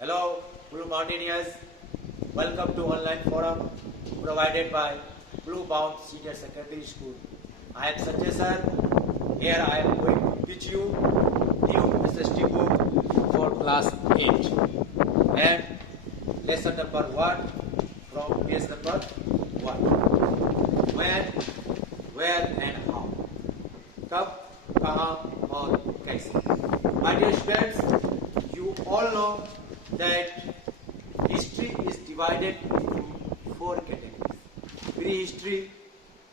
Hello, Blue Mountaineers. Welcome to online forum provided by Blue Bound Senior Secondary School. I am Sanjay sir. Here I am going to teach you new SST book for class 8 and lesson number 1 from page number 1. When, where and how. कब, कहाँ और कैसे. My dear students, you all know that history is divided into 4 categories: prehistory,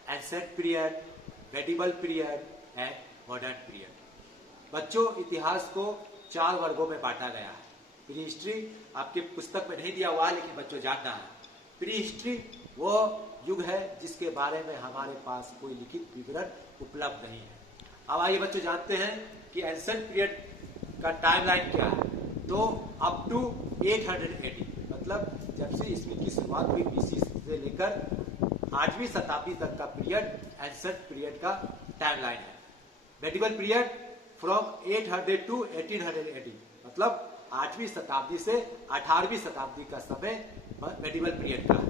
ancient period, medieval period and modern period. बच्चों, इतिहास को 4 वर्गों में बांटा गया है. प्री हिस्ट्री आपके पुस्तक में नहीं दिया हुआ है, लेकिन बच्चों जानना है. प्री हिस्ट्री वो युग है जिसके बारे में हमारे पास कोई लिखित विवरण उपलब्ध नहीं है. अब आइए बच्चों जानते हैं कि एंशिएंट पीरियड का टाइमलाइन क्या है. तो अप टू 880 मतलब जब से ईस्वी की शुरुआत हुई बीसी से लेकर 8वीं शताब्दी तक का पीरियड एंशिएंट पीरियड का टाइमलाइन है. मेडिवल पीरियड फ्रॉम 800 टू 1880 मतलब 8वीं शताब्दी से 18वीं शताब्दी का समय मेडिवल पीरियड का है.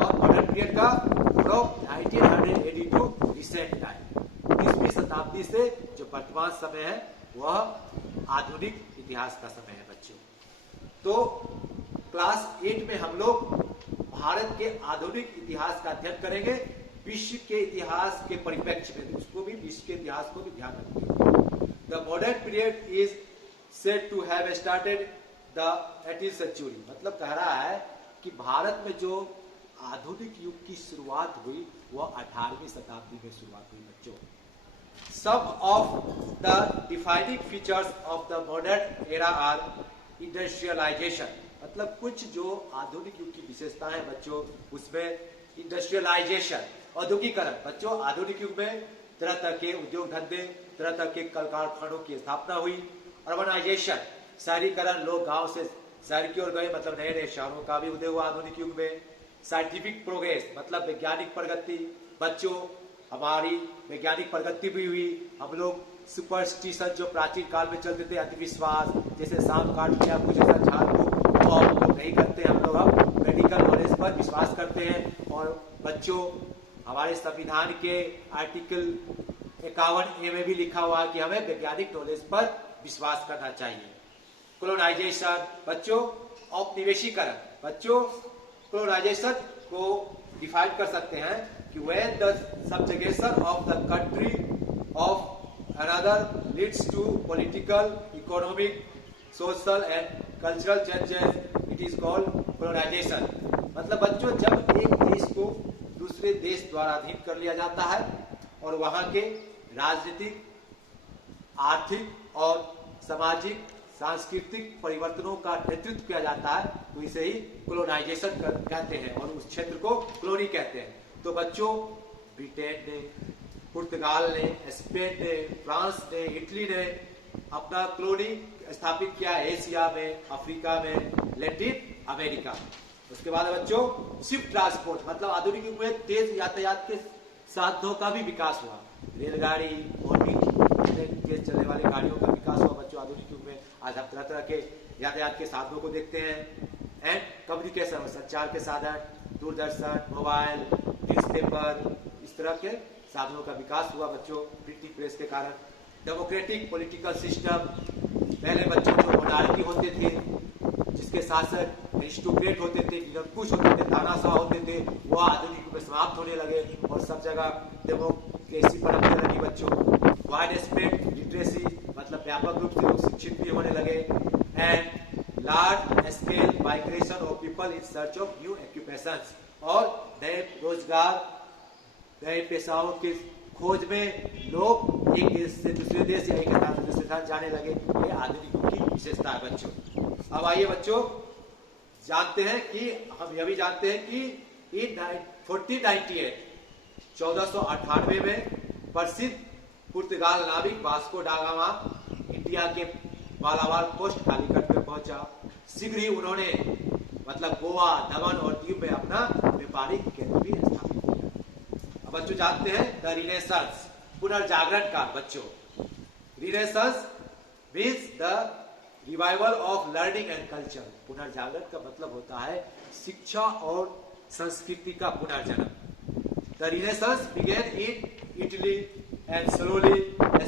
और मॉडर्न पीरियड का फ्रॉम 1980 टू रिसेंट टाइम 19वीं शताब्दी से जो वर्तमान समय है वह आधुनिक इतिहास का समय है. बच्चों, तो क्लास 8 में हम लोग भारत के आधुनिक इतिहास का अध्ययन करेंगे. विश्व के इतिहास के परिप्रेक्ष्य में उसको भी, विश्व के इतिहास को भी ध्यान रखेंगे. The modern period is said to have started the 18th century मतलब कह रहा है कि भारत में जो आधुनिक युग की शुरुआत हुई वह 18वीं शताब्दी में शुरुआत हुई. बच्चों, some of the defining features of the modern era are industrialization मतलब कुछ जो आधुनिक युग की विशेषताएं हैं बच्चों, उसमें इंडस्ट्रियलाइजेशन औद्योगिकरण. बच्चों, आधुनिक युग में तरह तरह के उद्योग धंधे, तरह तरह के कल कारखानों की स्थापना हुई. अर्बनाइजेशन शहरीकरण, लोग गांव से शहर की ओर गए मतलब नए नए शहरों का भी उदय हुआ आधुनिक युग में. साइंटिफिक प्रोग्रेस मतलब वैज्ञानिक प्रगति. बच्चों, हमारी वैज्ञानिक प्रगति भी हुई. हम लोग सुपरस्टिशन जो प्राचीन काल में चलते थे, अंधविश्वास जैसे सांप काट लिया कुछ ऐसा झाड़ को, वो हम लोग नहीं करते. हम लोग अब मेडिकल नॉलेज पर विश्वास करते हैं. और बच्चों, हमारे संविधान के आर्टिकल 51A में भी लिखा हुआ है कि हमें वैज्ञानिक नॉलेज पर विश्वास करना चाहिए. कोलोनाइजेशन बच्चों, औपनिवेशीकरण. बच्चों, कोलोनाइजेशन को डिफाइन कर सकते हैं कि when the subjugation of the country of another leads to political, economic, social and cultural changes, it is called colonization. मतलब बच्चों, जब एक देश को दूसरे देश द्वारा अधीन कर लिया जाता है और वहां के राजनीतिक, आर्थिक और सामाजिक सांस्कृतिक परिवर्तनों का नेतृत्व किया जाता है, तो इसे ही कोलोनाइजेशन कहते हैं और उस क्षेत्र को कॉलोनी कहते हैं. तो बच्चों, ब्रिटेन ने, पुर्तगाल ने, स्पेन ने, फ्रांस ने, इटली ने अपना कॉलोनी स्थापित किया एशिया में, अफ्रीका में, लैटिन अमेरिका. उसके बाद बच्चों, शिप ट्रांसपोर्ट मतलब आधुनिक युग में तेज यातायात के साधनों का भी विकास हुआ. रेलगाड़ी और भी तेज चलने वाली गाड़ियों का विकास हुआ. बच्चों, आधुनिक युग में आज हम तरह तरह के यातायात के साधनों को देखते हैं. एंड कम्युनिकेशन संचार के साधन, दूरदर्शन, मोबाइल, न्यूज़पेपर, इस तरह के साधनों का विकास हुआ. बच्चों, प्रिंटिंग प्रेस के कारण. डेमोक्रेटिक पॉलिटिकल सिस्टम, पहले बच्चों जो मोनार्की होते थे जिसके शासक एरिस्टोक्रेट होते थे, निरंकुश होते थे, तानाशाह होते थे, वह आधुनिक युग में समाप्त होने लगे और सब जगह डेमोक्रेसी पनपने लगी. बच्चों, वाइड स्प्रेड लिटरेसी मतलब व्यापक रूप से लोग शिक्षित भी होने लगे. And large scale migration of people in search of new occupations और नए रोजगार, नए पेशाओं की खोज में लोग एक देश से दूसरे देश या एक स्थान से दूसरे स्थान जाने लगे. ये आधुनिक युग की विशेषता है. बच्चों, अब आइए बच्चों जानते हैं कि हम यह भी जानते हैं कि इन 1498 1498 में प्रसिद्ध पुर्तगाल नाविक वास्को डा गामा इंडिया के मालाबार कोस्ट कालीकट में पहुंचा. शीघ्र ही उन्होंने मतलब गोवा, दमन और दीव में अपना व्यापारिक केंद्र भी स्थापित किया. अब बच्चों जानते हैं द रिनेसांस पुनर्जागरण काल. बच्चों, Renaissance means the revival of learning and culture. पुनर्जागरण का मतलब होता है शिक्षा और संस्कृति का पुनर्जन्म। The renaissance begin in Italy and slowly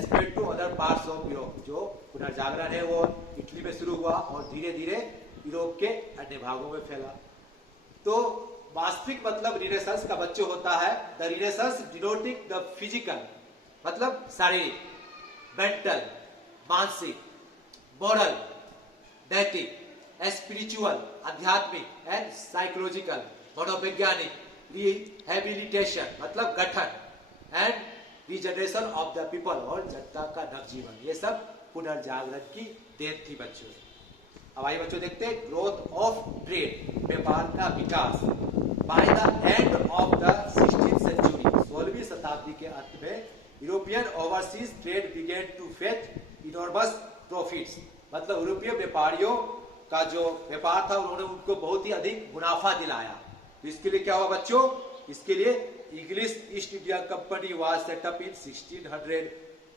spread to other parts of Europe. जो पुनर्जागरण है वो इटली में शुरू हुआ और धीरे धीरे यूरोप के अन्य भागों में फैला। तो वास्तविक मतलब रिनेसांस का बच्चों होता है the Renaissance denoting the physical मतलब शारीरिक, मेंटल मानसिक, मॉरल नैतिक, स्पिरिचुअल आध्यात्मिक एंड साइकोलॉजिकल मनोवैज्ञानिक, रिहेबिलिटेशन मतलब गठन and regeneration of the people और जनता का नवजीवन। ये सब पुनर्जागरण की देन थी बच्चों। अब आइए बच्चों देखते हैं ग्रोथ ऑफ ट्रेड, व्यापार का विकास। By the end of the 16th century, 16वीं शताब्दी के अंत में European overseas trade began to fetch enormous profits. मतलब यूरोपीय व्यापारियों का जो व्यापार था उन्होंने उनको बहुत ही अधिक मुनाफा दिलाया। तो इसके लिए क्या हुआ बच्चों, इसके लिए English East India company was set up in 1600।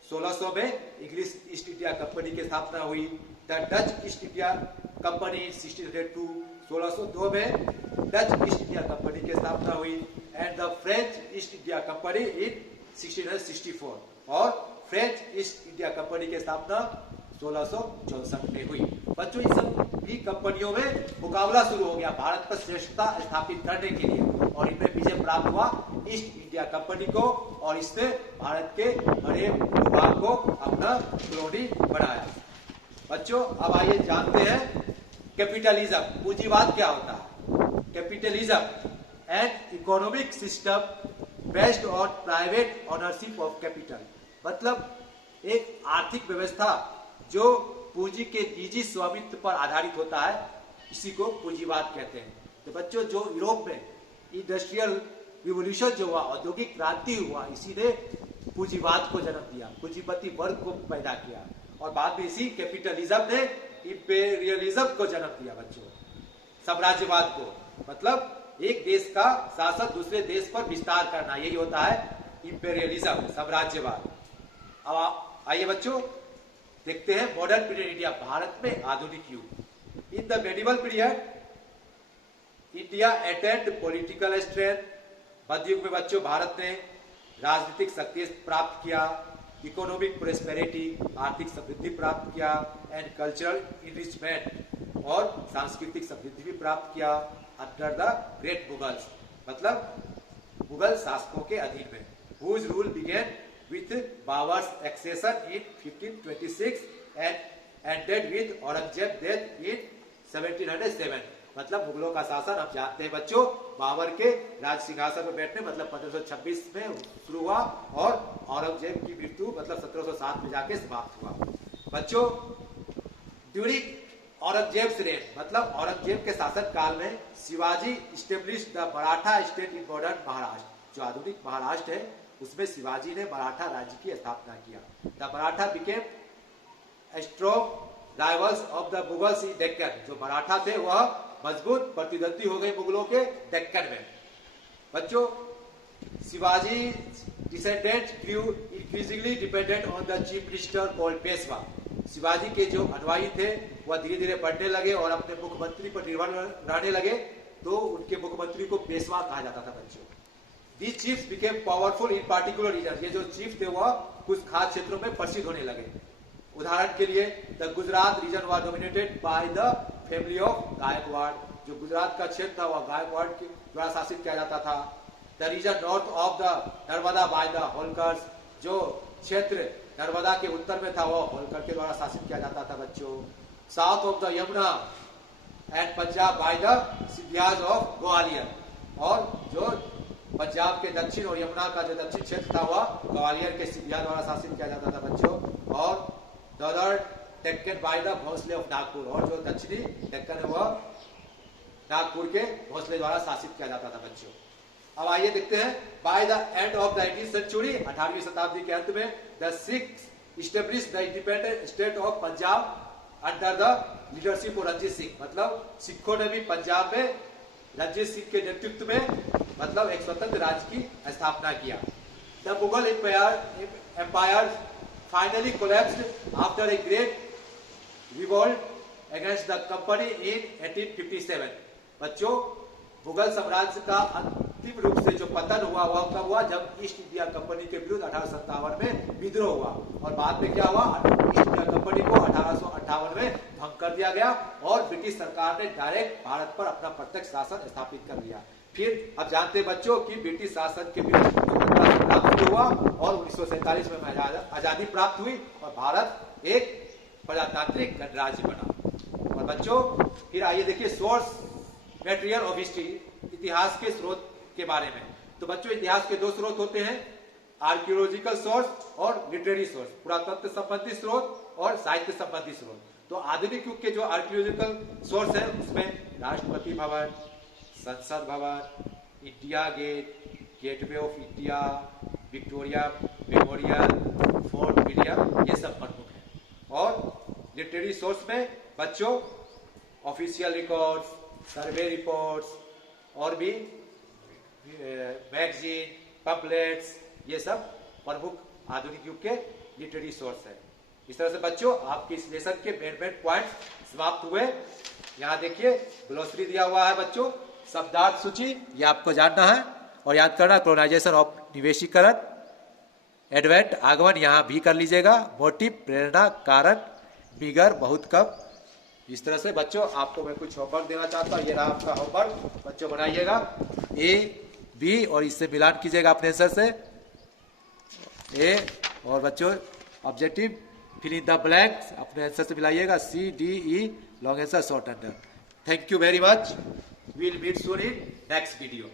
1600 में इंग्लिश ईस्ट इंडिया कंपनी की स्थापना हुई। The Dutch east India company इन 1602, 1602 में डच ईस्ट इंडिया कंपनी की स्थापना हुई। And the French east India company इन 1664 और फ्रेंच ईस्ट इंडिया कंपनी की स्थापना 1664 में हुई। बच्चों इन सब भी कंपनियों में मुकाबला शुरू हो गया भारत पर श्रेष्ठता स्थापित करने के लिए और इनमें विजय प्राप्त हुआ ईस्ट इंडिया कंपनी को और इसने भारत के बड़े भूभाग को अपना कॉलोनी बनाया। बच्चों अब आइए जानते हैं कैपिटलिज्म, पूंजीवाद क्या होता है। Capitalism and economic system based on private ownership of capital. मतलब एक आर्थिक व्यवस्था जो पूंजी के निजी स्वामित्व पर आधारित होता है, इसी को पूंजीवाद कहते हैं। तो बच्चों जो यूरोप में इंडस्ट्रियल रिवोल्यूशन जो हुआ, औद्योगिक क्रांति हुआ, इसी ने पूंजीवाद को जन्म दिया, पूंजीपति वर्ग को पैदा किया और बाद में इसी कैपिटलिज्म ने इंपेरियलिज्म को जन्म दिया। बच्चों साम्राज्यवाद को मतलब एक देश का शासन दूसरे देश पर विस्तार करना, यही होता है इंपेरियलिज्म, साम्राज्यवाद। अब आइए बच्चों देखते हैं मॉडर्न पीरियड इंडिया, भारत में आधुनिक युग। In the medieval period India attained political strength. मध्य युग में बच्चों भारत ने राजनीतिक शक्ति प्राप्त किया, इकोनॉमिक प्रोस्पेरिटी आर्थिक समृद्धि प्राप्त किया एंड कल्चरल इनरिचमेंट और सांस्कृतिक समृद्धि भी प्राप्त किया अंडर द ग्रेट मुगल्स। मतलब मुगल शासकों के अधीन में। Whose rule begin with Babar's accession in 1526 and ended with Aurangzeb death in 1707। मतलब मुगलों का शासन आप जानते हैं बच्चों, बाबर के राज सिंहासन पर बैठने मतलब 1526 में शुरू हुआ और औरंगजेब की मृत्यु मतलब 1707 में जाके समाप्त हुआ। बच्चों ड्यूरिंग औरंगजेब रेन मतलब औरंगजेब के शासन काल में Shivaji establish the Maratha state in modern Maharashtra. जो आधुनिक महाराष्ट्र है उसमें शिवाजी ने मराठा राज्य की स्थापना किया। The Maratha became strong rivals of the Mughals in Deccan. जो मराठा थे वह मजबूत प्रतिद्वंदी हो गए मुगलों के डेक्कन में। बच्चों Shivaji descendant grew increasingly dependent on the chief minister called Peshwa. Shivaji के जो अनुयायी थे वह धीरे धीरे बढ़ने लगे और अपने मुख्यमंत्री पर निर्भर रहने लगे, तो उनके मुख्यमंत्री को पेशवा कहा जाता था। बच्चों These chiefs became powerful in particular regions। ये जो चीफ थे वह कुछ खास क्षेत्रों में प्रसिद्ध होने लगे। उदाहरण के लिए the Gujarat region was dominated by the family of Gaikwad. जो गुजरात का क्षेत्र था वह गायकवाड़ के द्वारा शासित किया जाता था। The region north of the Narmada by the Holkars. जो क्षेत्र नर्मदा के उत्तर में था वह होलकर के द्वारा शासित किया जाता था। बच्चों south of the Yamuna and Punjab by the Scindias of Gwalior. और जो पंजाब के दक्षिण और यमुना का जो दक्षिण क्षेत्र था वह ग्वालियर के सिंधिया द्वारा शासित किया जाता था। बच्चों और northern Deccan by the Bhonsle of Nagpur. और जो दक्षिणी डेक्कन है वह नागपुर के भोसले द्वारा शासित किया जाता था। बच्चों अब आइए देखते हैं by the end of the 18th century 18वीं शताब्दी के अंत में the Sikhs establish the independent state of Punjab under the leadership of Ranjit Singh. मतलब सिखों ने भी पंजाब में रंजीत सिंह के नेतृत्व में मतलब एक स्वतंत्र राज्य की स्थापना किया। The Mughal empire finally collapsed after a great revolt against the company in 1857. बच्चों, मुगल साम्राज्य का अंतिम रूप से जो पतन हुआ वह कब हुआ? जब ईस्ट इंडिया कंपनी के विरुद्ध 1857 में विद्रोह हुआ। और बाद में क्या हुआ? ईस्ट इंडिया कंपनी को 1858 में भंग कर दिया गया और ब्रिटिश सरकार ने डायरेक्ट भारत पर अपना प्रत्यक्ष शासन स्थापित कर दिया। फिर अब जानते हैं बच्चों कि ब्रिटिश शासन के विरुद्ध संग्राम शुरू हुआ और 1947 में आजादी प्राप्त हुई और भारत एक प्रजातांत्रिक गणराज्य बना। और बच्चों फिर आइए देखिए सोर्स मटेरियल ऑफ हिस्ट्री, इतिहास के स्रोत के बारे में। तो बच्चों इतिहास के दो स्रोत होते हैं, आर्कियोलॉजिकल सोर्स और लिटरेरी सोर्स, पुरातत्व संबंधी स्रोत और साहित्य संबंधी स्रोत। तो आधुनिक युग के जो आर्कियोलॉजिकल सोर्स है उसमें राष्ट्रपति Bhavan, Sansad Bhavan, India Gate, Gateway of India, Victoria Memorial, Fort William, ये सब प्रमुख है। और लिटरेरी सोर्स में बच्चों ऑफिशियल रिकॉर्ड्स, सर्वे रिपोर्ट्स और भी मैगजीन, पम्पलेट्स, ये सब प्रमुख आधुनिक युग के लिटरेरी सोर्स है। इस तरह से बच्चों आपके इस लेसन के मेन पॉइंट्स समाप्त हुए। यहाँ देखिए ग्लोसरी दिया हुआ है बच्चों, शब्दार्थ सूची, ये आपको जानना है और याद करना। कोलोनाइजेशन ऑफ निवेशीकरण, एडवेंट आगमन यहाँ भी कर लीजिएगा, मोटिव प्रेरणा, कारण, बिगर बहुत कम। इस तरह से बच्चों आपको मैं कुछ होमवर्क देना चाहता हूँ, ये रहा आपका होमवर्क। बच्चों बनाइएगा ए बी और इससे मिलान कीजिएगा अपने आंसर से ए, और बच्चों objective fill in the blanks अपने आंसर से मिलाइएगा C D E, long answer short answer. Thank you very much, we'll meet soon in next video.